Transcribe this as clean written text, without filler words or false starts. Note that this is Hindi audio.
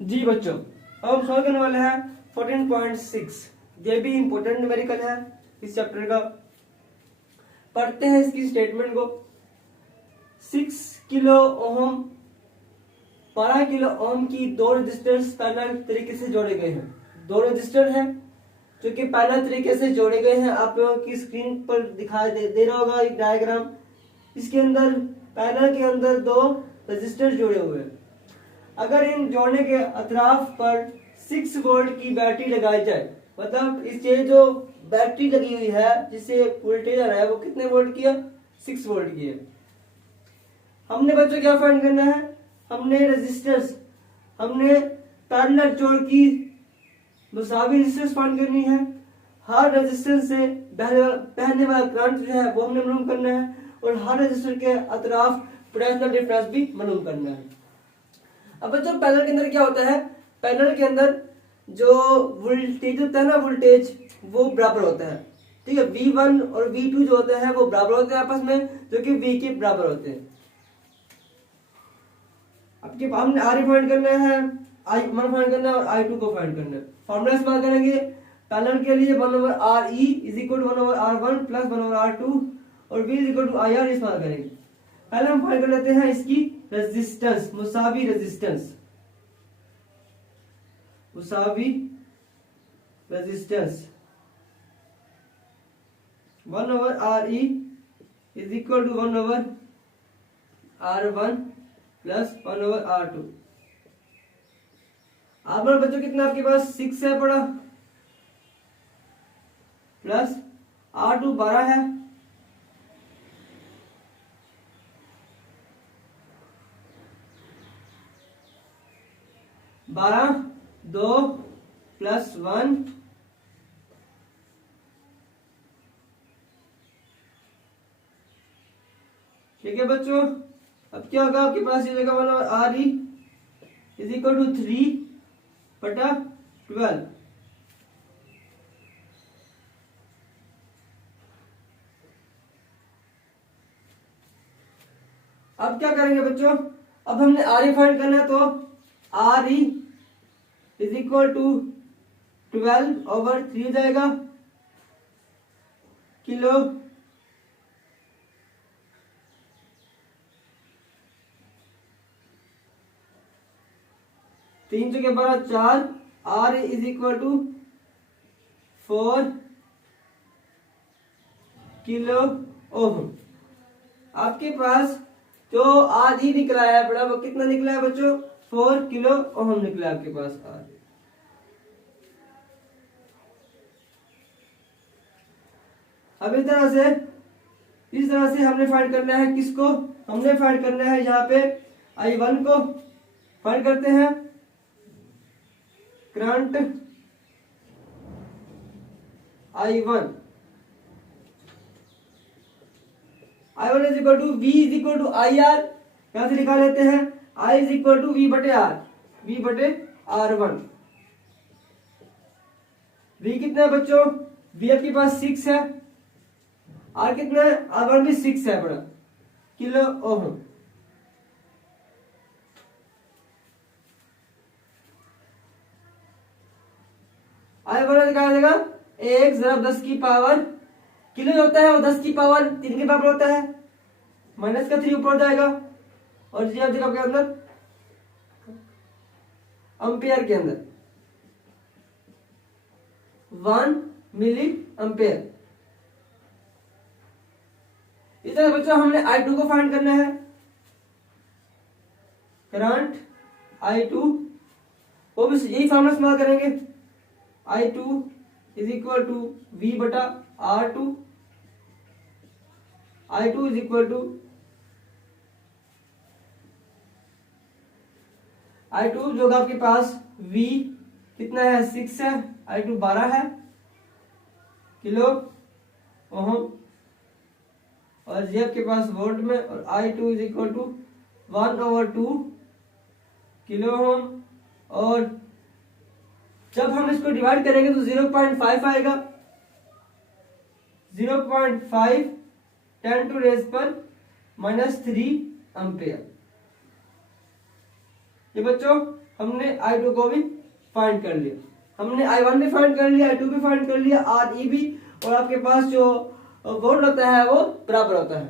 जी बच्चों, अब हम सॉल्व करने वाले हैं 14.6। ये भी इंपॉर्टेंट न्यूमेरिकल है इस चैप्टर का। पढ़ते हैं इसकी स्टेटमेंट को। 6 किलो ओम 12 किलो ओम की दो रजिस्टर्स पैरेलल तरीके से जोड़े गए हैं। दो रजिस्टर हैं जो कि पैरेलल तरीके से जोड़े गए हैं। आप लोगों की स्क्रीन पर दिखाई दे रहा होगा एक डायग्राम। इसके अंदर पैरेलल के अंदर दो रजिस्टर जुड़े हुए हैं। अगर इन जोड़ने के अतराफ पर 6 वोल्ट की बैटरी लगाई जाए, मतलब इससे जो बैटरी लगी हुई है जिससे वोल्टेज आ रहा है वो कितने वोल्ट की है? 6 वोल्ट की है। हमने बच्चों क्या फाइंड करना है? हमने पैरेलल जोड़ की मुसावी रेजिस्टेंस फाइंड करनी है। हर रेजिस्टेंस से बहने वाला करंट जो है वो हमने मालूम करना है और हर रेजिस्टर के अतराफ पोटेंशियल डिफरेंस भी मालूम करना है। अब बच्चों पैरेलल के अंदर क्या होता है? पैरेलल के अंदर जो वोल्टेज होता है ना, वोल्टेज वो बराबर होता है। ठीक है, V1 और V2 जो होते हैं वो बराबर होते हैं आपस में, जो कि V के बराबर होते हैं। अब हमने R फाइंड करना है, I1 फाइंड करना है और I2 को फाइंड करना है। फॉर्मूला इस्तेमाल करेंगे पैरेलल के लिए 1/RE is equal to 1/R1 plus 1/R2 और V is equal to IR इस्तेमाल करेंगे। पहले हम फाइंड कर लेते हैं इसकी रेजिस्टेंस, मुसावी resistance. 1/RE is equal to 1/R1 plus 1/R2। R1 बच्चों कितना आपके पास 6 है पड़ा, प्लस R2 12 है, बारह 2 प्लस 1 ठीक है बच्चों। अब क्या होगा आपके पास? ये जगह 1/RE इज इक्वल टू 3/12। अब क्या करेंगे बच्चों? अब हमने RE फाइंड करना है, तो RE इज इक्वल टू 12/3 हो जाएगा किलो। तीन चौके 12 4। R is equal to 4 kilo ohm. आपके पास जो RE निकला है बड़ा, वो कितना निकला है बच्चों? 4 किलो ओम निकला है आपके पास RE। अब इस तरह से हमने फाइंड करना है किसको? हमने फाइंड करना है यहाँ पे I1 को फाइंड करते हैं। Current I1 is equal to V is equal to IR। यहां से निकाल लेते हैं I is equal to V/R, V/R1। V कितना है बच्चों? V आपके पास 6 है। R कितना है? R1 भी 6 है बड़ा किलो ओम। I1 निकाला जाएगा 1 × 10 की पावर, किलो जो होता है वो 10 की पावर 3 के बराबर होता है, माइनस का 3 ऊपर जाएगा और जी आप जगह के अंदर एम्पियर के अंदर 1 मिली एम्पियर। इस तरह बच्चों हमने I2 को फाइंड करना है। करंट I2 वो भी यही फॉर्मूला इस्तेमाल करेंगे। I2 is equal to V/R2। I2 is equal to I2 जो आपके पास V कितना है? 6 है, I2 12 है किलो ओम और ये आपके पास वोल्ट में, और I2 is equal to 1/2 kilo ohm. और जब हम इसको डिवाइड करेंगे तो 0.5 आएगा। 0.5 10⁻³ एम्पियर। ये बच्चों हमने I2 को भी फाइंड कर लिया, हमने I1 भी फाइंड कर लिया, I2 भी फाइंड कर लिया, RE भी, और आपके पास जो वोल्ट होता है वो बराबर होता है।